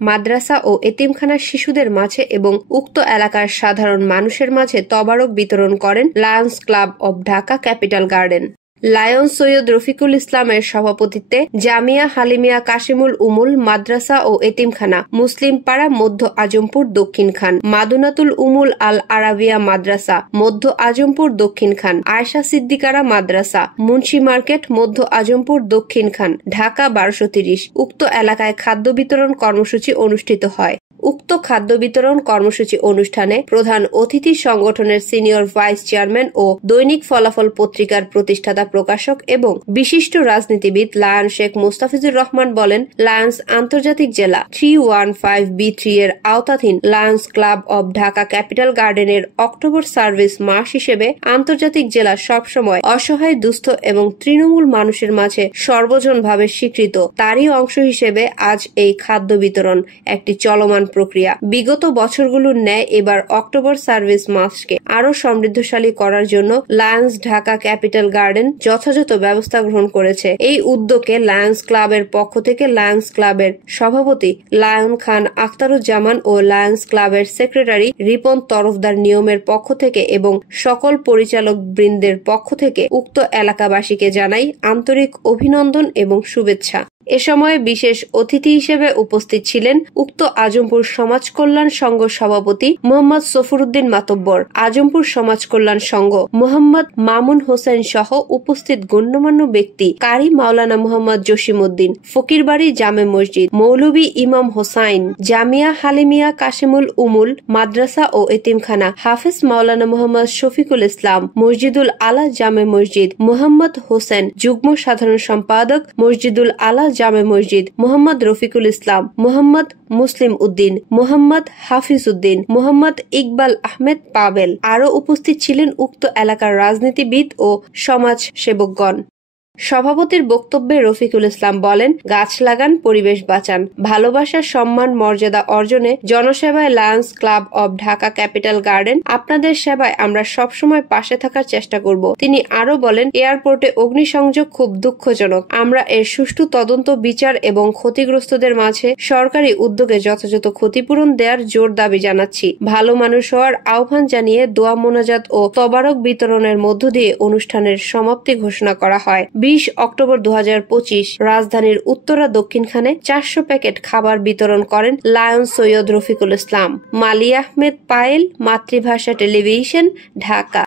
মাদ্রাসা ও এতিমখানার শিশুদের মাঝে এবং উক্ত এলাকার সাধারণ মানুষের মাঝে তবারক বিতরণ করেন Lions Club of Dhaka Capital garden. Lions Syed Rafiqul ইসলামের সভাপতিত্বে জামিয়া হালিমিয়া কাশিমুল উমুল মাদ্রাসা ও এতিমখানা, মুসলিম পাড়া মধ্য আজমপুর দক্ষিণ খান, মাদুনাতুল উমুল আল আরাবিয়া মাদ্রাসা মধ্য আজমপুর দক্ষিণ খান, আয়শা সিদ্দিকারা মাদ্রাসা, মুন্সি মার্কেট মধ্য আজমপুর দক্ষিণ খান, ঢাকা 1230 উক্ত এলাকায় খাদ্য বিতরণ কর্মসূচি অনুষ্ঠিত হয়। উক্ত খাদ্য বিতরণ কর্মসূচি অনুষ্ঠানে প্রধান অতিথি সংগঠনের সিনিয়র ভাইস চেয়ারম্যান ও দৈনিক ফলাফল পত্রিকার প্রতিষ্ঠাতা প্রকাশক এবং বিশিষ্ট রাজনীতিবিদ লায়ন শেখ মোস্তাফিজুর রহমান বলেন, লায়ন্স আন্তর্জাতিক জেলা 315B3 এর আওতাধীন Lions Club of Dhaka capital গার্ডেনের অক্টোবর সার্ভিস মাস হিসেবে আন্তর্জাতিক জেলা সবসময় অসহায়, দুস্থ এবং তৃণমূল মানুষের মাঝে সর্বজনভাবে স্বীকৃত। তারই অংশ হিসেবে আজ এই খাদ্য বিতরণ একটি চলমান প্রক্রিয়া। বিগত বছরগুলোর ন্যায় এবার অক্টোবর সার্ভিস মাসকে আরো সমৃদ্ধশালী করার জন্য লায়ন্স ঢাকা ক্যাপিটাল গার্ডেন যথাযথ ব্যবস্থা গ্রহণ করেছে। এই উদ্যোগে লায়ন্স ক্লাবের পক্ষ থেকে লায়ন্স ক্লাবের সভাপতি লায়ন খান আখতারুজ্জামান ও লায়ন্স ক্লাবের সেক্রেটারি রিপন তরফদার নিয়মের পক্ষ থেকে এবং সকল পরিচালক বৃন্দের পক্ষ থেকে উক্ত এলাকাবাসীকে জানাই আন্তরিক অভিনন্দন এবং শুভেচ্ছা। এ সময় বিশেষ অতিথি হিসেবে উপস্থিত ছিলেন উক্ত আজমপুর সমাজ কল্যাণ সংঘ সভাপতি মোহাম্মদ সফরউদ্দিন মাতব্বর, আজমপুর সমাজ কল্যাণ সংঘ মোহাম্মদ মামুন হোসেন সহ উপস্থিত গণ্যমান্য ব্যক্তি কারি মাওলানা মোহাম্মদ জসিমউদ্দিন, ফকিরবাড়ি জামে মসজিদ, মৌলভী ইমাম হোসাইন, জামিয়া হালিমিয়া কাশিমুল উমুল মাদ্রাসা ও এতিমখানা, হাফেজ মাওলানা মোহাম্মদ শফিকুল ইসলাম, মসজিদুল আলা জামে মসজিদ, মোহাম্মদ হোসেন, যুগ্ম সাধারণ সম্পাদক মসজিদুল আলা জামে মসজিদ, মোহাম্মদ রফিকুল ইসলাম, মোহাম্মদ মুসলিম উদ্দিন, মোহাম্মদ হাফিজ উদ্দিন, মোহাম্মদ ইকবাল আহমেদ পাবেল। আরও উপস্থিত ছিলেন উক্ত এলাকার রাজনীতিবিদ ও সমাজ সেবকগণ। সভাপতির বক্তব্যে রফিকুল ইসলাম বলেন, গাছ লাগান, পরিবেশ বাঁচান। ভালোবাসা, সম্মান, মর্যাদা অর্জনে জনসেবায় Lions Club of Dhaka Capital Garden আপনাদের সেবায় আমরা সবসময় পাশে থাকার চেষ্টা করব। তিনি আরো বলেন, এয়ারপোর্টে অগ্নিসংযোগ খুব দুঃখজনক। আমরা এর সুষ্ঠু তদন্ত, বিচার এবং ক্ষতিগ্রস্তদের মাঝে সরকারি উদ্যোগে যথাযথ ক্ষতিপূরণ দেওয়ার জোর দাবি জানাচ্ছি। ভালো মানুষ হওয়ার আহ্বান জানিয়ে দোয়া মোনাজাত ও তবারক বিতরণের মধ্য দিয়ে অনুষ্ঠানের সমাপ্তি ঘোষণা করা হয়। 20 অক্টোবর 2025 রাজধানীর উত্তরা দক্ষিণখানে 400 প্যাকেট খাবার বিতরণ করেন লায়ন সৈয়দ রফিকুল ইসলাম। মালি আহমেদ পায়েল, মাতৃভাষা টেলিভিশন, ঢাকা।